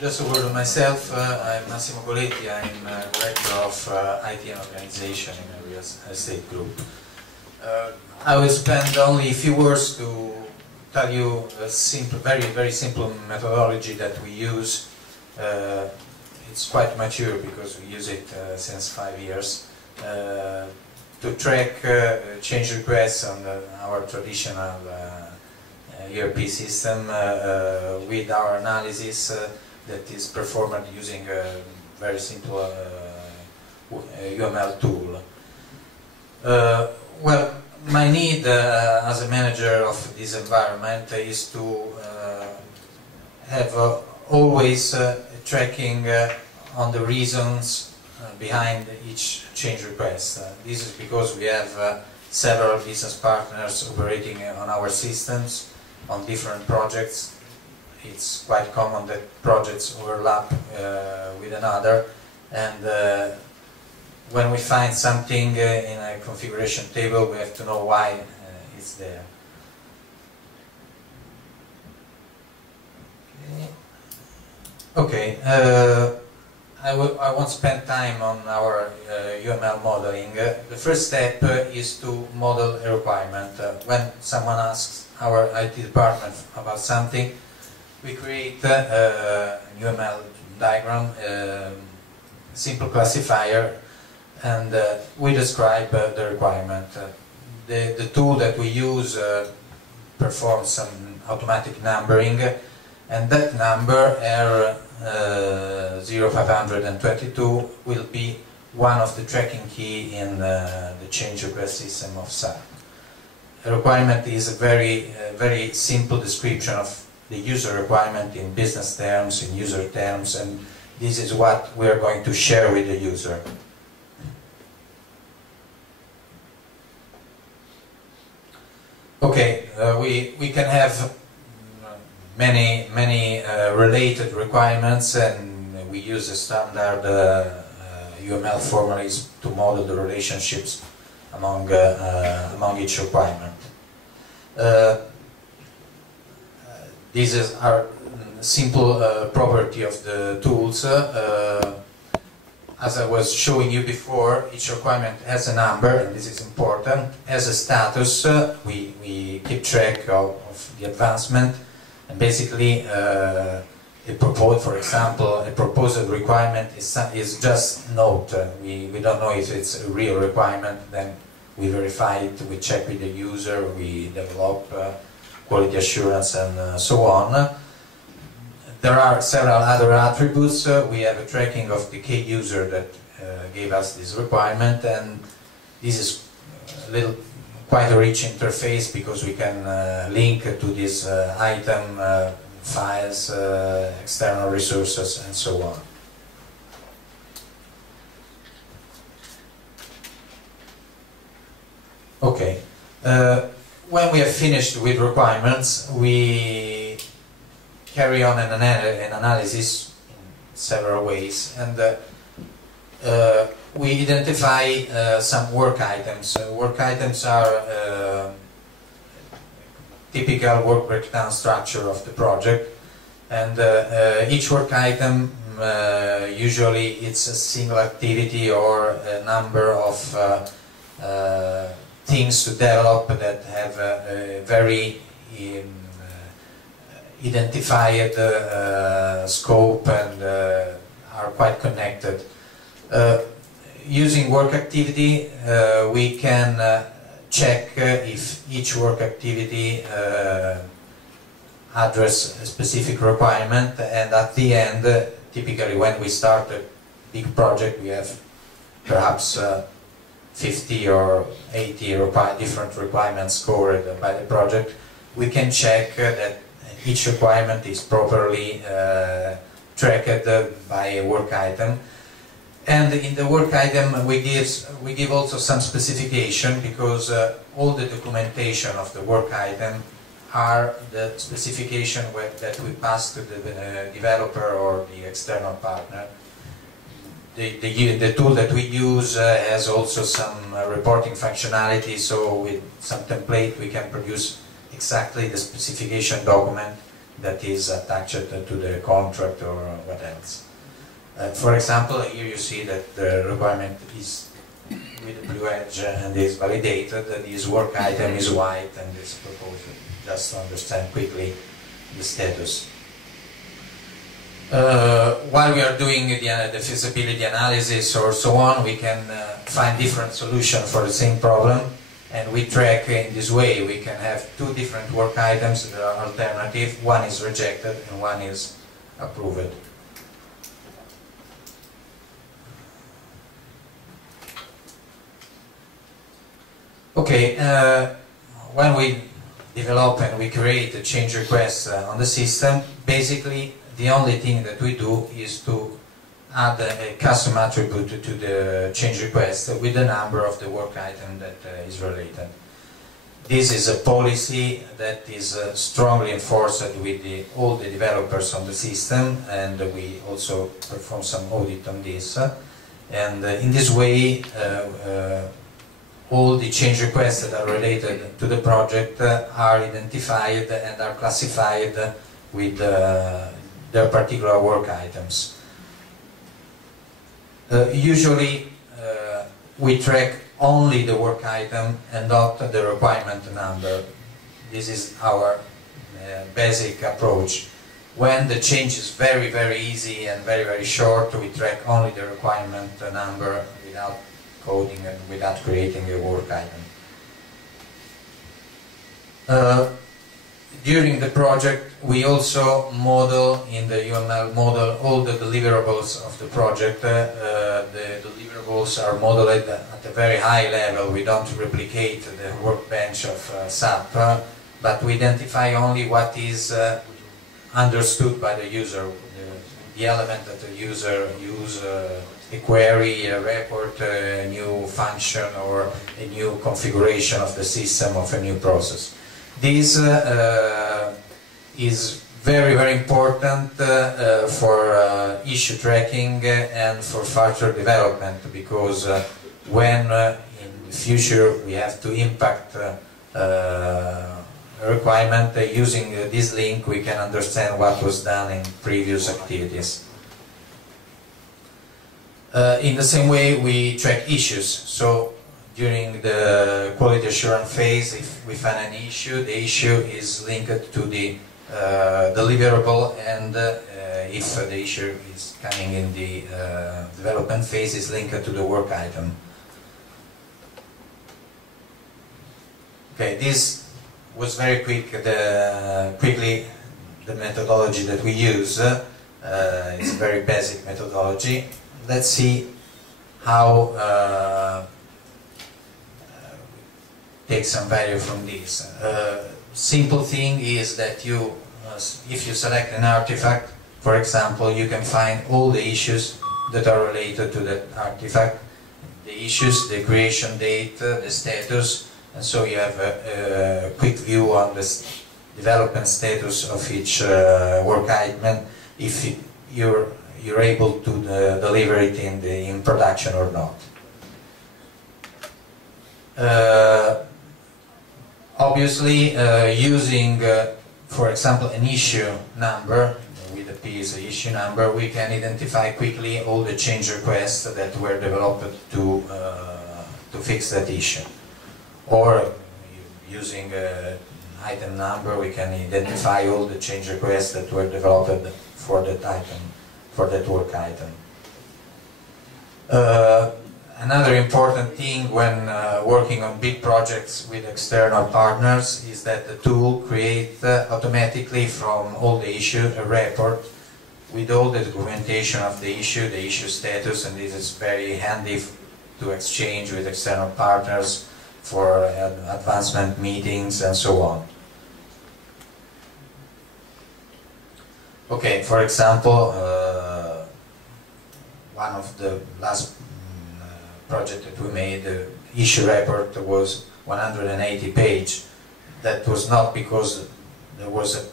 Just a word on myself. I'm Massimo Coletti. I'm Director of IT and Organization in a real estate group. I will spend only a few words to tell you a simple, very simple methodology that we use. It's quite mature because we use it since 5 years to track change requests on our traditional ERP system with our analysis that is performed using a very simple UML tool. Well, my need as a manager of this environment is to have always tracking on the reasons behind each change request. This is because we have several business partners operating on our systems on different projects. It's quite common that projects overlap with another, and when we find something in a configuration table, we have to know why it's there. Okay, I won't spend time on our UML modeling. The first step is to model a requirement. When someone asks our IT department about something, we create a UML diagram, simple classifier, and we describe the requirement. The tool that we use performs some automatic numbering, and that number, R0522, will be one of the tracking key in the change request system of SAP. A requirement is a very simple description of the user requirement in business terms, in user terms, and this is what we are going to share with the user. Okay, we can have many related requirements, and we use the standard UML formulas to model the relationships among each requirement. This is our simple property of the tools. As I was showing you before, each requirement has a number, and this is important. As a status, we keep track of the advancement, and basically, for example, a proposed requirement is just note. We don't know if it's a real requirement. Then we verify it, we check with the user, we develop quality assurance, and so on. There are several other attributes. We have a tracking of the key user that gave us this requirement, and this is quite a rich interface because we can link to this item, files, external resources, and so on. Okay. When we have finished with requirements, we carry on an analysis in several ways, and we identify some work items. Work items are typical work breakdown structure of the project, and each work item usually it's a single activity or a number of things to develop that have a very identified scope and are quite connected. Using work activity, we can check if each work activity address a specific requirement, and at the end, typically when we start a big project, we have perhaps 50 or 80 different requirements covered by the project. We can check that each requirement is properly tracked by a work item, and in the work item we give also some specification, because all the documentation of the work item are the specification that we pass to the developer or the external partner. The tool that we use has also some reporting functionality, so with some template we can produce exactly the specification document that is attached to the contract or what else. For example, here you see that the requirement is with a blue edge and is validated, this work item is white and is proposed, just to understand quickly the status. While we are doing the feasibility analysis or so on, we can find different solutions for the same problem, and we track in this way. We can have two different work items that are alternative, one is rejected and one is approved. Okay, when we develop and we create a change request on the system, basically the only thing that we do is to add a custom attribute to the change request with the number of the work item that is related. This is a policy that is strongly enforced with all the developers on the system, and we also perform some audit on this. And in this way, all the change requests that are related to the project are identified and are classified with their particular work items. Usually we track only the work item and not the requirement number. This is our basic approach. When the change is very, very easy and very, very short, we track only the requirement number without coding and without creating a work item. During the project, we also model in the UML model all the deliverables of the project. The deliverables are modeled at a very high level. We don't replicate the workbench of SAP, but we identify only what is understood by the user, the element that the user uses, a query, a report, a new function, or a new configuration of the system of a new process. This is very, very important for issue tracking and for further development, because when in the future we have to impact a requirement, using this link we can understand what was done in previous activities. In the same way we track issues, so during the quality assurance phase, if we find an issue, the issue is linked to the deliverable, and if the issue is coming in the development phase, is linked to the work item. Okay, this was very quick. Quickly, the methodology that we use is a very basic methodology. Let's see how take some value from this. Simple thing is that you, if you select an artifact, for example, you can find all the issues that are related to that artifact, the issues, the creation date, the status, and so you have a quick view on the development status of each work item, if you're able to deliver it in production or not. Obviously, using, for example, an issue number, with a P is the issue number, we can identify quickly all the change requests that were developed to fix that issue. Or using an item number, we can identify all the change requests that were developed for that item, for that work item. Another important thing when working on big projects with external partners is that the tool creates automatically from all the issues a report with all the documentation of the issue status, and this is very handy to exchange with external partners for advancement meetings and so on. Okay, for example, one of the last project that we made, the issue report was 180 pages. That was not because there was an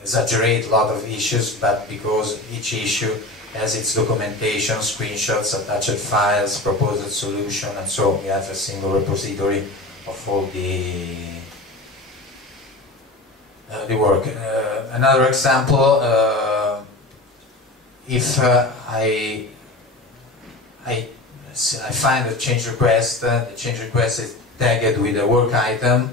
exaggerate lot of issues, but because each issue has its documentation, screenshots, attached files, proposed solution, and so we have a single repository of all the the work. Another example, if I find a change request, the change request is tagged with a work item,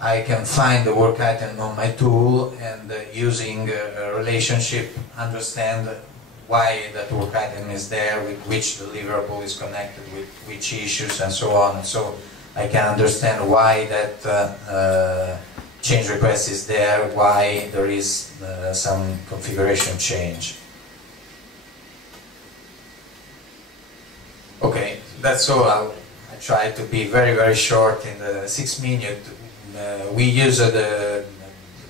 I can find the work item on my tool and using a relationship understand why that work item is there, with which deliverable is connected with which issues and so on. And so I can understand why that change request is there, why there is some configuration change. Okay, that's all. I try to be very, very short in the 6 minutes. We use a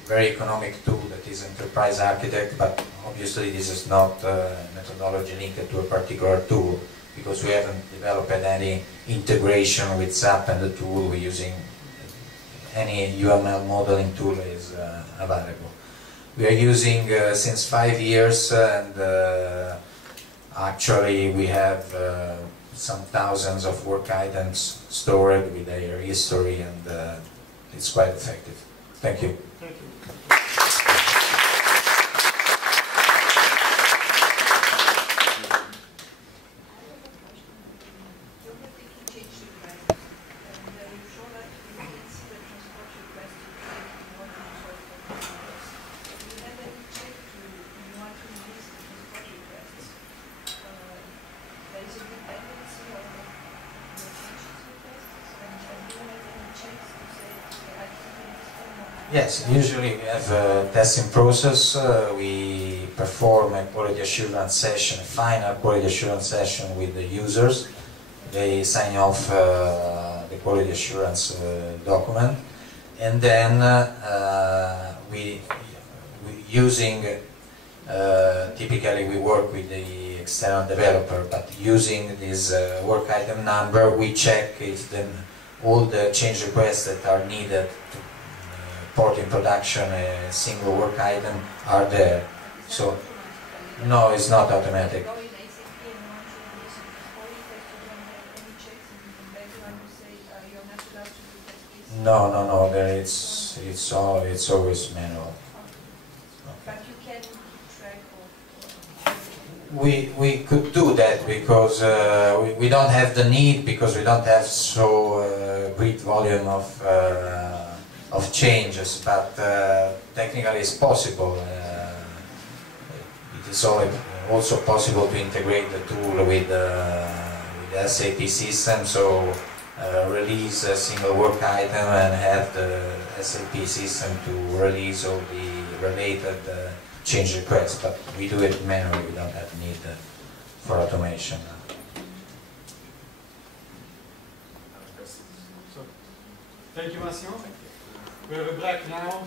very economic tool that is Enterprise Architect, but obviously this is not a methodology linked to a particular tool, because we haven't developed any integration with SAP and the tool. We're using any UML modeling tool is available. We are using since 5 years, and actually we have some thousands of work items stored with their history, and it's quite effective. Thank you. Thank you. Yes, usually we have a testing process. We perform a quality assurance session, a final quality assurance session with the users. They sign off the quality assurance document, and then typically we work with the external developer, but using this work item number, we check if all the change requests that are needed to port in production a single work item are there. So no, it's not automatic. No. It's always manual. But you can keep track of. We could do that because we don't have the need, because we don't have so great volume of changes, but technically it's possible. It is also possible to integrate the tool with the SAP system, so release a single work item and have the SAP system to release all the related change requests, but we do it manually, we don't have need for automation. So, thank you, Massimo. We have a break now.